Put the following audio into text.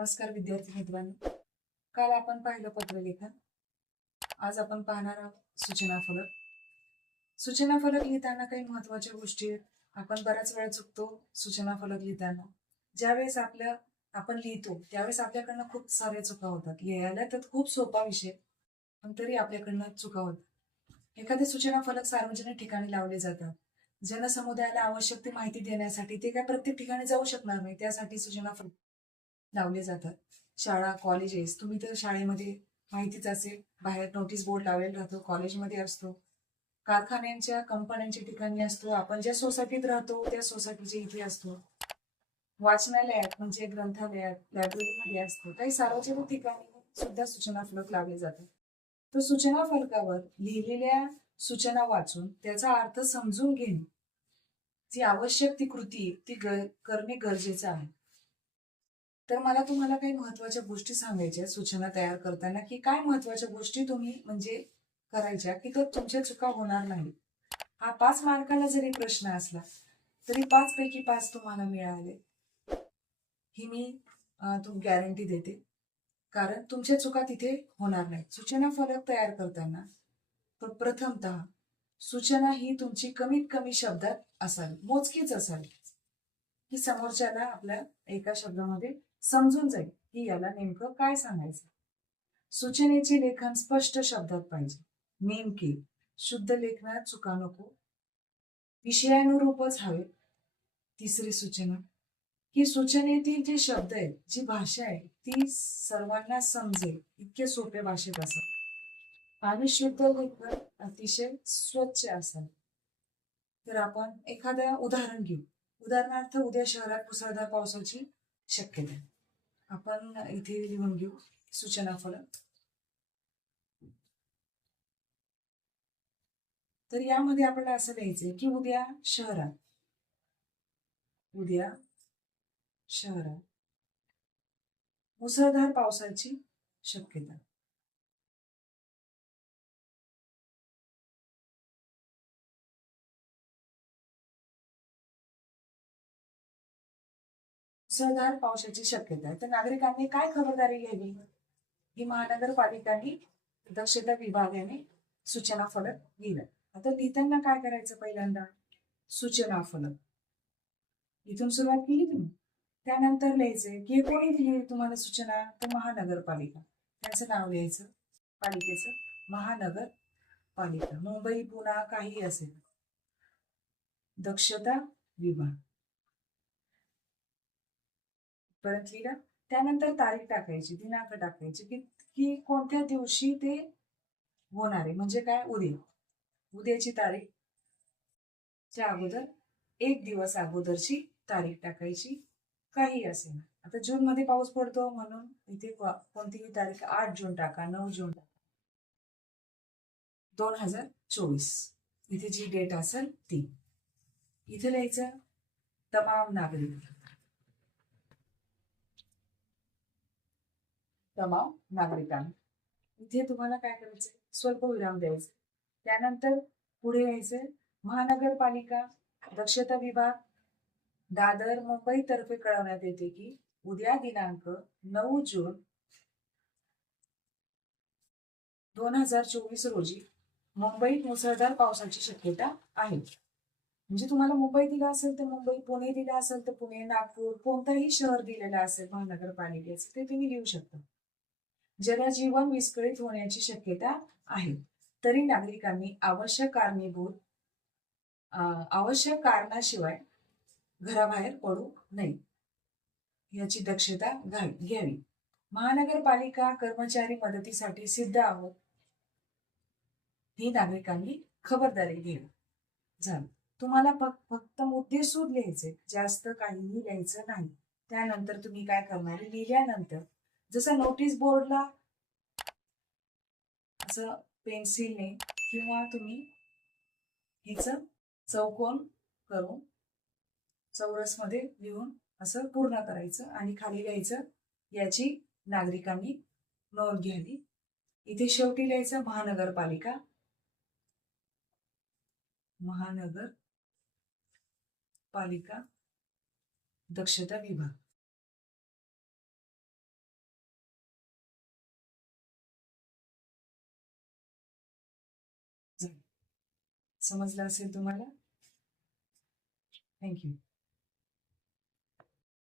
नमस्कार विद्यार्थी मित्रांनो. काल आपण पाहिलं पत्रलेखन. आज आपण पाहणार आहोत सूचना फलक. सूचना फलक लिहिताना काही महत्वाच्या गोष्टी आहेत. आपण बऱ्याच वेळा चुकतो सूचना फलक लिहिताना. ज्यावेळेस आपण लिहितो त्यावेळेस आपल्याकडनं खूप साऱ्या चुका होतात. लिहायला तर खूप सोपा विषय, पण तरी आपल्याकडनं चुका होतात. एखादे सूचना फलक सार्वजनिक ठिकाणी लावले जातात. जनसमुदायाला आवश्यक ती माहिती देण्यासाठी. ते काय प्रत्येक ठिकाणी जाऊ शकणार नाही, त्यासाठी सूचना फलक लावले जातात. शाळा, कॉलेजेस, तुम्ही तर शाळेमध्ये माहितीच असेल, बाहेर नोटीस बोर्ड लावलेला राहतो, कॉलेजमध्ये असतो, कारखान्यांच्या, कंपन्यांच्या ठिकाणी असतो, आपण ज्या सोसायटीत राहतो त्या सोसायटीच्या इथे असतो, वाचनालयात म्हणजे ग्रंथालयात, लायब्ररीमध्ये असतो, काही सार्वजनिक ठिकाणी सुद्धा सूचना फलक लावले जातात. तर सूचना फलकावर लिहिलेल्या सूचना वाचून त्याचा अर्थ समजून घेणे, जी आवश्यक ती कृती ती करणे गरजेचं आहे. तर मला तुम्हाला काही महत्वाच्या गोष्टी सांगायच्या सूचना तयार करताना, की काय महत्वाच्या गोष्टी तुम्ही म्हणजे करायच्या की तर तुमच्या चुका होणार नाही. हा 5 मार्काला जरी प्रश्न असला तरी 5 पैकी 5 तुम्हाला मिळाले, ही मी गॅरंटी देते. कारण तुमच्या चुका तिथे होणार नाही. सूचना फलक तयार करताना प्रथमतः सूचना ही तुमची कमीत कमी शब्दात असावी, मोजकीच असावी, की समोरच्याला आपल्या एका शब्दामध्ये समजून जाईल की याला नेमकं काय सांगायचं. सूचनेचे लेखन स्पष्ट शब्दात पाहिजे, नेमके, शुद्ध लेखनात चुका नको, विषयानुरूपच हवे. तिसरी सूचना की सूचनेतील जे शब्द आहेत, जी भाषा आहे ती सर्वांना समजेल इतके सोप्या भाषेत असावी आणि शुद्ध लेखन अतिशय स्वच्छ असावे. तर आपण एखादं उदाहरण घेऊ. उदाहरणार्थ, उद्या शहरात मुसळधार पावसाची शक्यता आहे. आपण इथे लिहून घेऊ सूचना फलक. तर यामध्ये आपल्याला असं लिहायचंय की उद्या शहरात मुसळधार पावसाची शक्यता. मुसळधार पावसाची शक्यता आहे. तर नागरिकांनी काय खबरदारी घ्यावी, ही महानगरपालिकांनी दक्षता विभागाने सूचना फलक लिहिलं. आता लिहिताना काय करायचं, पहिल्यांदा सूचना फलक इथून सुरुवात केली तुम्ही. त्यानंतर लिहायचंय की कोणी दिली तुम्हाला सूचना, तर महानगरपालिका, त्यांचं नाव लिहायचं, पालिकेचं, महानगरपालिका, मुंबई, पुणा, काही असेल, दक्षता विभाग, परत लिहिलं. त्यानंतर तारीख टाकायची, दिनांक टाकायची की कोणत्या दिवशी ते होणार आहे, म्हणजे काय, उद्याची तारीख च्या अगोदर 1 दिवस अगोदरची तारीख टाकायची, काही असेल. आता जून मध्ये पाऊस पडतो म्हणून इथे कोणतीही तारीख 8 जून टाका, 9 जून टाका, 2024 इथे जी डेट असेल ती इथे लिहायचं. तमाम नागरिकांना इथे तुम्हाला काय करायचं, स्वल्प विराम द्यायचं. त्यानंतर पुढे यायचं, महानगरपालिका दक्षता विभाग दादर मुंबई तर्फे कळवण्यात येते की उद्या दिनांक 9 जून 2024 रोजी मुंबईत मुसळधार पावसाची शक्यता आहे. म्हणजे तुम्हाला मुंबई दिलं असेल तर मुंबई, पुणे दिलं असेल तर पुणे, नागपूर, कोणतंही शहर दिलेलं असेल महानगरपालिकेचं ते तुम्ही लिहू शकता. जनजीवन विस्कळीत होण्याची शक्यता आहे, तरी नागरिकांनी आवश्यक कारणाशिवाय घराबाहेर पडू नये याची दक्षता घ्यावी. महानगरपालिका कर्मचारी मदतीसाठी सिद्ध आहोत, ही नागरिकांनी खबरदारी घ्यावी. झालं. तुम्हाला फक्त मुद्देसूद लिहायचे, जास्त काहीही लिहायचं नाही. त्यानंतर तुम्ही काय करणार, लिहिल्यानंतर जसं नोटीस बोर्डला असं पेन्सिलने किंवा तुम्ही हिचं चौकोन करून चौरस मध्ये लिहून असं पूर्ण करायचं आणि खाली लिहायचं, याची नागरिकांनी नोंद घ्यावी. इथे शेवटी लिहायचं महानगरपालिका दक्षता विभाग. समजलं असेल तुम्हाला. थँक्यू.